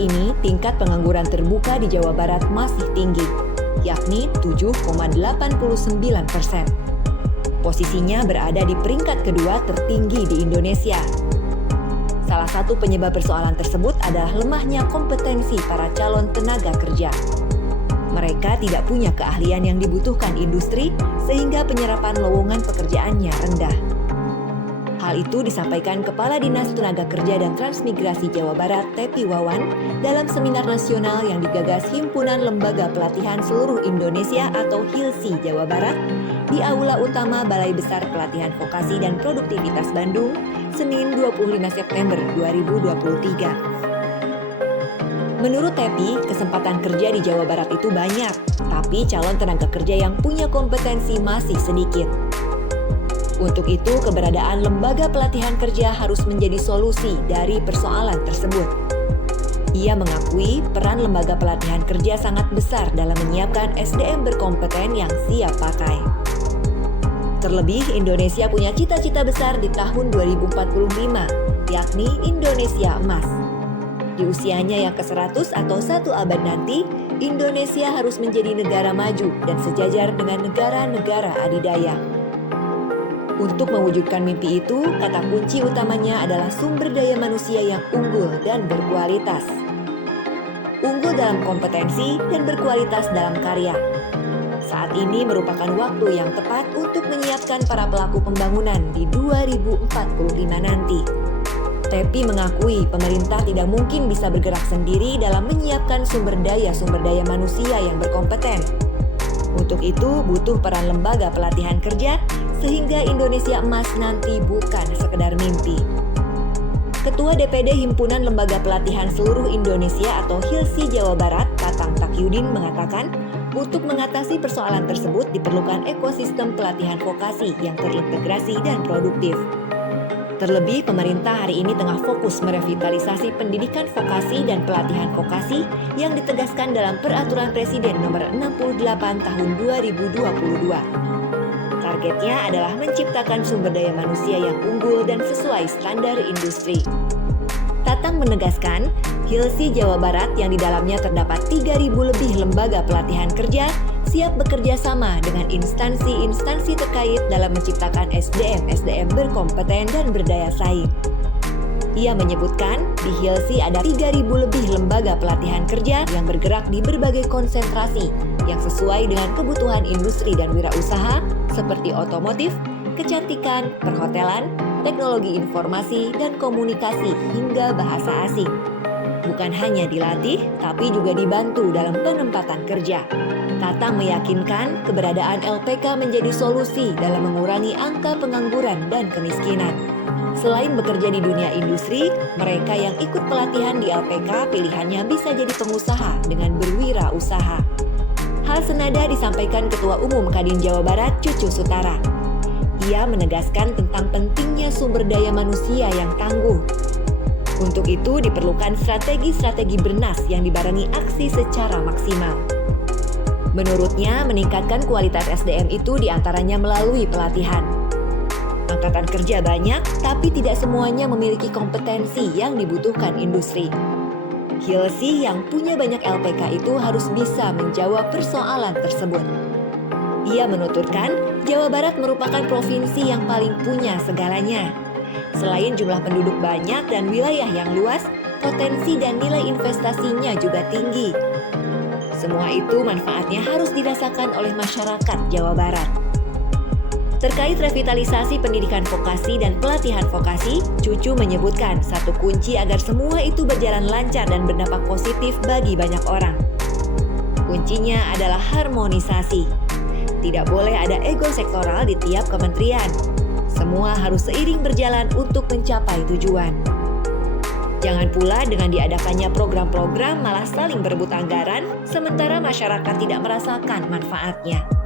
ini, tingkat pengangguran terbuka di Jawa Barat masih tinggi, yakni 7,89%. Posisinya berada di peringkat kedua tertinggi di Indonesia. Salah satu penyebab persoalan tersebut adalah lemahnya kompetensi para calon tenaga kerja. Mereka tidak punya keahlian yang dibutuhkan industri, sehingga penyerapan lowongan pekerjaannya rendah. Hal itu disampaikan Kepala Dinas Tenaga Kerja dan Transmigrasi Jawa Barat, Tepi Wawan, dalam seminar nasional yang digagas Himpunan Lembaga Pelatihan Seluruh Indonesia atau HILSI Jawa Barat di Aula Utama Balai Besar Pelatihan Vokasi dan Produktivitas Bandung, Senin 25 September 2023. Menurut Tepi, kesempatan kerja di Jawa Barat itu banyak, tapi calon tenaga kerja yang punya kompetensi masih sedikit. Untuk itu, keberadaan lembaga pelatihan kerja harus menjadi solusi dari persoalan tersebut. Ia mengakui peran lembaga pelatihan kerja sangat besar dalam menyiapkan SDM berkompeten yang siap pakai. Terlebih, Indonesia punya cita-cita besar di tahun 2045, yakni Indonesia Emas. Di usianya yang ke-100 atau 1 abad nanti, Indonesia harus menjadi negara maju dan sejajar dengan negara-negara adidaya. Untuk mewujudkan mimpi itu, kata kunci utamanya adalah sumber daya manusia yang unggul dan berkualitas. Unggul dalam kompetensi dan berkualitas dalam karya. Saat ini merupakan waktu yang tepat untuk menyiapkan para pelaku pembangunan di 2045 nanti. Tepi mengakui pemerintah tidak mungkin bisa bergerak sendiri dalam menyiapkan sumber daya manusia yang berkompeten. Untuk itu, butuh peran lembaga pelatihan kerja, sehingga Indonesia Emas nanti bukan sekedar mimpi. Ketua DPD Himpunan Lembaga Pelatihan Seluruh Indonesia atau HILSI Jawa Barat, Tatang Takyudin mengatakan, untuk mengatasi persoalan tersebut diperlukan ekosistem pelatihan vokasi yang terintegrasi dan produktif. Terlebih, pemerintah hari ini tengah fokus merevitalisasi pendidikan vokasi dan pelatihan vokasi yang ditegaskan dalam Peraturan Presiden Nomor 68 Tahun 2022. Targetnya adalah menciptakan sumber daya manusia yang unggul dan sesuai standar industri. Tatang menegaskan, HILSI Jawa Barat yang di dalamnya terdapat 3.000 lebih lembaga pelatihan kerja siap bekerja sama dengan instansi-instansi terkait dalam menciptakan SDM berkompeten dan berdaya saing. Ia menyebutkan, di HILSI ada 3.000 lebih lembaga pelatihan kerja yang bergerak di berbagai konsentrasi yang sesuai dengan kebutuhan industri dan wirausaha seperti otomotif, kecantikan, perhotelan, teknologi informasi, dan komunikasi hingga bahasa asing. Bukan hanya dilatih, tapi juga dibantu dalam penempatan kerja. Tatang meyakinkan keberadaan LPK menjadi solusi dalam mengurangi angka pengangguran dan kemiskinan. Selain bekerja di dunia industri, mereka yang ikut pelatihan di LPK pilihannya bisa jadi pengusaha dengan berwirausaha. Hal senada disampaikan Ketua Umum Kadin Jawa Barat, Cucu Sutara. Ia menegaskan tentang pentingnya sumber daya manusia yang tangguh. Untuk itu diperlukan strategi-strategi bernas yang dibarengi aksi secara maksimal. Menurutnya, meningkatkan kualitas SDM itu diantaranya melalui pelatihan. Angkatan kerja banyak, tapi tidak semuanya memiliki kompetensi yang dibutuhkan industri. HILSI yang punya banyak LPK itu harus bisa menjawab persoalan tersebut. Ia menuturkan, Jawa Barat merupakan provinsi yang paling punya segalanya. Selain jumlah penduduk banyak dan wilayah yang luas, potensi dan nilai investasinya juga tinggi. Semua itu manfaatnya harus dirasakan oleh masyarakat Jawa Barat. Terkait revitalisasi pendidikan vokasi dan pelatihan vokasi, Cucu menyebutkan satu kunci agar semua itu berjalan lancar dan berdampak positif bagi banyak orang. Kuncinya adalah harmonisasi. Tidak boleh ada ego sektoral di tiap kementerian. Semua harus seiring berjalan untuk mencapai tujuan. Jangan pula dengan diadakannya program-program malah saling berebut anggaran, sementara masyarakat tidak merasakan manfaatnya.